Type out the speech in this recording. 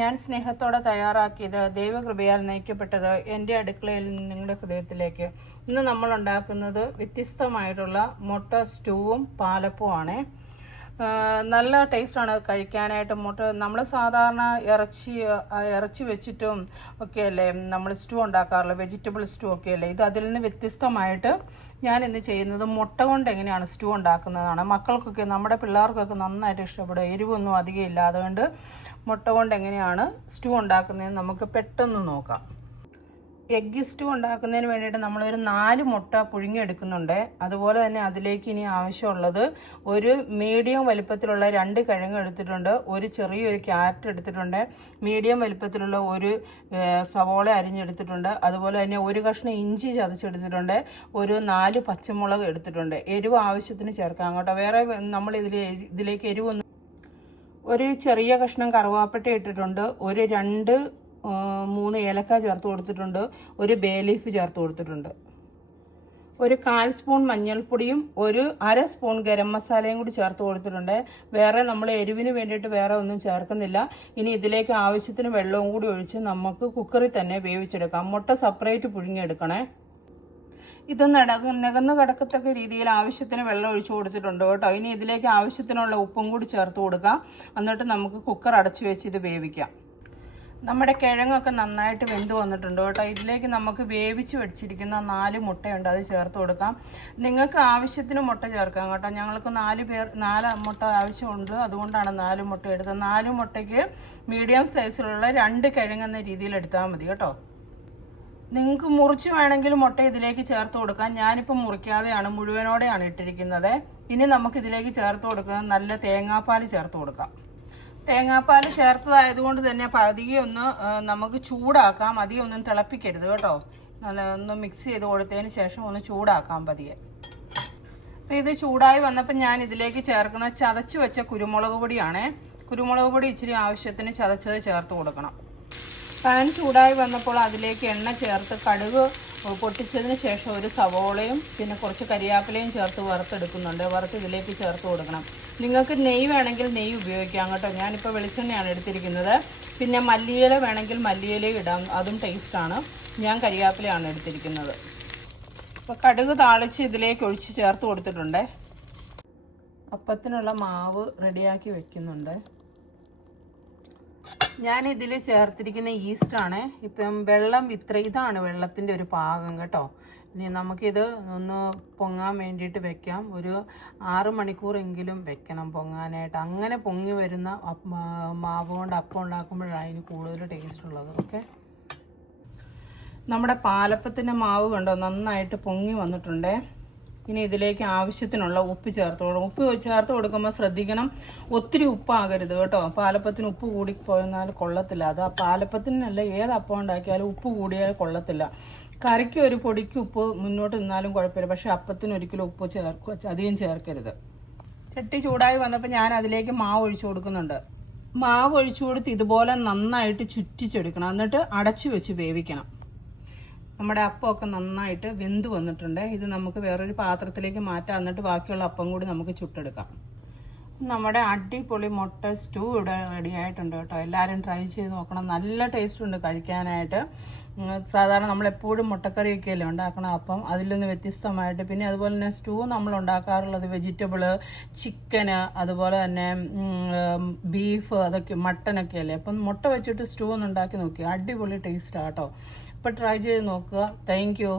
ഞാൻ സ്നേഹത്തോടെ തയ്യാറാക്കിയത് ദൈവകൃപയാൽ നയിക്കപ്പെട്ടത് എൻ്റെ അടുക്കളയിൽ നിന്ന് നിങ്ങളുടെ ഹൃദയത്തിലേക്ക്. ഇന്ന് നമ്മൾ ഉണ്ടാക്കുന്നത് വ്യത്യസ്തമായിട്ടുള്ള മുട്ട സ്റ്റൂവും പാലപ്പവുമാണ്. നല്ല ടേസ്റ്റാണ് കഴിക്കാനായിട്ട്. മുട്ട നമ്മൾ സാധാരണ ഇറച്ചി വെച്ചിട്ടും ഒക്കെയല്ലേ നമ്മൾ സ്റ്റൂ ഉണ്ടാക്കാറുള്ളത്, വെജിറ്റബിൾ സ്റ്റൂ ഒക്കെയല്ലേ. ഇത് അതിൽ നിന്ന് വ്യത്യസ്തമായിട്ട് ഞാൻ ഇന്ന് ചെയ്യുന്നത് മുട്ട കൊണ്ട് എങ്ങനെയാണ് സ്റ്റൂ ഉണ്ടാക്കുന്നതാണ്. മക്കൾക്കൊക്കെ, നമ്മുടെ പിള്ളേർക്കൊക്കെ നന്നായിട്ട് ഇഷ്ടപ്പെടും. എരിവൊന്നും അധികം ഇല്ല. അതുകൊണ്ട് മുട്ട കൊണ്ട് എങ്ങനെയാണ് സ്റ്റൂ ഉണ്ടാക്കുന്നതെന്ന് നമുക്ക് പെട്ടെന്ന് നോക്കാം. എഗ്ഗ് സ്റ്റൂ ഉണ്ടാക്കുന്നതിന് വേണ്ടിയിട്ട് നമ്മളൊരു 4 മുട്ട പുഴുങ്ങിയെടുക്കുന്നുണ്ട്. അതുപോലെ തന്നെ അതിലേക്ക് ഇനി ആവശ്യമുള്ളത് ഒരു മീഡിയം വലിപ്പത്തിലുള്ള 2 കിഴങ്ങ് എടുത്തിട്ടുണ്ട്, ഒരു ചെറിയൊരു ക്യാരറ്റ് എടുത്തിട്ടുണ്ട്, മീഡിയം വലിപ്പത്തിലുള്ള ഒരു സവോള അരിഞ്ഞെടുത്തിട്ടുണ്ട്, അതുപോലെ തന്നെ ഒരു കഷ്ണം ഇഞ്ചി ചതച്ചെടുത്തിട്ടുണ്ട്, ഒരു 4 പച്ചമുളക് എടുത്തിട്ടുണ്ട്. എരിവ് ആവശ്യത്തിന് ചേർക്കാം കേട്ടോ. വേറെ നമ്മൾ ഇതിലേക്ക് എരിവൊന്നും. ഒരു ചെറിയ കഷ്ണം കറുവാപ്പട്ട ഇട്ടിട്ടുണ്ട്, ഒരു 2-3 ഏലക്ക ചേർത്ത് കൊടുത്തിട്ടുണ്ട്, ഒരു ബേ ലീഫ് ചേർത്ത് കൊടുത്തിട്ടുണ്ട്, ഒരു 1/4 സ്പൂൺ മഞ്ഞൾപ്പൊടിയും ഒരു 1/2 സ്പൂൺ ഗരം മസാലയും കൂടി ചേർത്ത് കൊടുത്തിട്ടുണ്ട്. വേറെ നമ്മൾ എരിവിന് വേണ്ടിയിട്ട് വേറെ ഒന്നും ചേർക്കുന്നില്ല. ഇനി ഇതിലേക്ക് ആവശ്യത്തിന് വെള്ളവും കൂടി ഒഴിച്ച് നമുക്ക് കുക്കറിൽ തന്നെ വേവിച്ചെടുക്കാം. മുട്ട സെപ്പറേറ്റ് പുഴുങ്ങിയെടുക്കണേ. ഇത് നികന്ന് കിടക്കത്തക്ക രീതിയിൽ ആവശ്യത്തിന് വെള്ളം ഒഴിച്ചു കൊടുത്തിട്ടുണ്ട് കേട്ടോ. ഇനി ഇതിലേക്ക് ആവശ്യത്തിനുള്ള ഉപ്പും കൂടി ചേർത്ത് കൊടുക്കാം. എന്നിട്ട് നമുക്ക് കുക്കർ അടച്ചു വെച്ച് ഇത് വേവിക്കാം. നമ്മുടെ കിഴങ്ങൊക്കെ നന്നായിട്ട് വെന്ത് വന്നിട്ടുണ്ട് കേട്ടോ. ഇതിലേക്ക് നമുക്ക് വേവിച്ച് വെച്ചിരിക്കുന്ന 4 മുട്ടയുണ്ട്, അത് ചേർത്ത് കൊടുക്കാം. നിങ്ങൾക്ക് ആവശ്യത്തിന് മുട്ട ചേർക്കാം കേട്ടോ. ഞങ്ങൾക്ക് 4 മുട്ട ആവശ്യമുണ്ട്, അതുകൊണ്ടാണ് 4 മുട്ട എടുത്തത്. 4 മുട്ടയ്ക്ക് മീഡിയം സൈസിലുള്ള 2 കിഴങ്ങെന്ന രീതിയിൽ എടുത്താൽ മതി കേട്ടോ. നിങ്ങൾക്ക് മുറിച്ച് വേണമെങ്കിൽ മുട്ട ഇതിലേക്ക് ചേർത്ത് കൊടുക്കാം. ഞാനിപ്പോൾ മുറിക്കാതെയാണ്, മുഴുവനോടെയാണ് ഇട്ടിരിക്കുന്നത്. ഇനി നമുക്ക് ഇതിലേക്ക് ചേർത്ത് കൊടുക്കുന്നത് നല്ല തേങ്ങാപ്പാൽ ചേർത്ത് കൊടുക്കാം. തേങ്ങാപ്പാൽ ചേർത്തതായതുകൊണ്ട് തന്നെ പതിയെ ഒന്ന് നമുക്ക് ചൂടാക്കാം. അധികം ഒന്നും തിളപ്പിക്കരുത് കേട്ടോ. ഒന്ന് മിക്സ് ചെയ്ത് കൊടുത്തതിന് ശേഷം ഒന്ന് ചൂടാക്കാം പതിയെ. അപ്പോൾ ഇത് ചൂടായി വന്നപ്പോൾ ഞാൻ ഇതിലേക്ക് ചേർക്കുന്ന ചതച്ച് വെച്ച കുരുമുളക് പൊടിയാണ്. കുരുമുളക് പൊടി ഇച്ചിരി ആവശ്യത്തിന് ചതച്ചത് ചേർത്ത് കൊടുക്കണം. പാൻ ചൂടായി വന്നപ്പോൾ അതിലേക്ക് എണ്ണ ചേർത്ത് കടുക് പൊട്ടിച്ചതിന് ശേഷം ഒരു സവോളയും പിന്നെ കുറച്ച് കരിയാപ്പിലയും ചേർത്ത് വറുത്തെടുക്കുന്നുണ്ട്. വറുത്ത് ഇതിലേക്ക് ചേർത്ത് കൊടുക്കണം. നിങ്ങൾക്ക് നെയ്യ് വേണമെങ്കിൽ നെയ്യ് ഉപയോഗിക്കാം കേട്ടോ. ഞാനിപ്പോൾ വെളിച്ചെണ്ണയാണ് എടുത്തിരിക്കുന്നത്. പിന്നെ മല്ലിയില വേണമെങ്കിൽ മല്ലിയിലയും ഇടാം, അതും ടേസ്റ്റാണ്. ഞാൻ കരിയാപ്പിലയാണ് എടുത്തിരിക്കുന്നത്. അപ്പോൾ കടുക് താളിച്ച് ഇതിലേക്ക് ഒഴിച്ച് ചേർത്ത് കൊടുത്തിട്ടുണ്ട്. അപ്പത്തിനുള്ള മാവ് റെഡിയാക്കി വെക്കുന്നുണ്ട്. ഞാനിതിൽ ചേർത്തിരിക്കുന്ന ഈസ്റ്റാണ്. ഇപ്പം വെള്ളം ഇതാണ് വെള്ളത്തിൻ്റെ ഒരു പാകം കേട്ടോ. ഇനി നമുക്കിത് ഒന്ന് പൊങ്ങാൻ വേണ്ടിയിട്ട് വെക്കാം. ഒരു 6 മണിക്കൂറെങ്കിലും വെക്കണം പൊങ്ങാനായിട്ട്. അങ്ങനെ പൊങ്ങി വരുന്ന മാവ് കൊണ്ട് അപ്പം ഉണ്ടാക്കുമ്പോഴാണ് അതിന് കൂടുതൽ ടേസ്റ്റ് ഉള്ളത്. ഓക്കെ, നമ്മുടെ പാലപ്പത്തിൻ്റെ മാവ് കണ്ടോ നന്നായിട്ട് പൊങ്ങി വന്നിട്ടുണ്ട്. ഇനി ഇതിലേക്ക് ആവശ്യത്തിനുള്ള ഉപ്പ് ചേർത്ത് കൊടുക്കണം. ഉപ്പ് ചേർത്ത് കൊടുക്കുമ്പോൾ ശ്രദ്ധിക്കണം, ഒത്തിരി ഉപ്പാകരുത് കേട്ടോ. പാലപ്പത്തിന് ഉപ്പ് കൂടി പോയാൽ കൊള്ളത്തില്ല. അത് പാലപ്പത്തിനല്ല, ഏത് അപ്പം ഉണ്ടാക്കിയാലും ഉപ്പ് കൂടിയാൽ കൊള്ളത്തില്ല. കറിക്ക് ഒരു പൊടിക്ക് ഉപ്പ് മുന്നോട്ട് നിന്നാലും കുഴപ്പമില്ല, പക്ഷെ അപ്പത്തിന് ഒരിക്കലും ഉപ്പ് അധികം ചേർക്കരുത്. ചട്ടി ചൂടായി വന്നപ്പോൾ ഞാൻ അതിലേക്ക് മാവ് ഒഴിച്ചു കൊടുക്കുന്നുണ്ട്. മാവ് ഒഴിച്ചു കൊടുത്ത് ഇതുപോലെ നന്നായിട്ട് ചുറ്റിച്ചെടുക്കണം. എന്നിട്ട് അടച്ചു വെച്ച് വേവിക്കണം. നമ്മുടെ അപ്പമൊക്കെ നന്നായിട്ട് വെന്ത് വന്നിട്ടുണ്ട്. ഇത് നമുക്ക് വേറൊരു പാത്രത്തിലേക്ക് മാറ്റാം. എന്നിട്ട് ബാക്കിയുള്ള അപ്പം കൂടി നമുക്ക് ചുട്ടെടുക്കാം. നമ്മുടെ അടിപൊളി മുട്ട സ്റ്റൂ ഇവിടെ റെഡി ആയിട്ടുണ്ട് കേട്ടോ. എല്ലാവരും ട്രൈ ചെയ്ത് നോക്കണം. നല്ല ടേസ്റ്റ് ഉണ്ട് കഴിക്കാനായിട്ട്. സാധാരണ നമ്മളെപ്പോഴും മുട്ടക്കറിയൊക്കെയല്ലേ ഉണ്ടാക്കണം, അപ്പം അതിൽ നിന്ന് വ്യത്യസ്തമായിട്ട്. പിന്നെ അതുപോലെ തന്നെ സ്റ്റൂ നമ്മൾ ഉണ്ടാക്കാറുള്ളത് വെജിറ്റബിള്, ചിക്കന്, അതുപോലെ തന്നെ ബീഫ്, അതൊക്കെ മട്ടനൊക്കെ അല്ലേ. അപ്പം മുട്ട വെച്ചിട്ട് സ്റ്റൂ ഒന്ന് ഉണ്ടാക്കി നോക്കി, അടിപൊളി ടേസ്റ്റാണ് കേട്ടോ. അപ്പോൾ ട്രൈ ചെയ്ത് നോക്കുക. Thank you.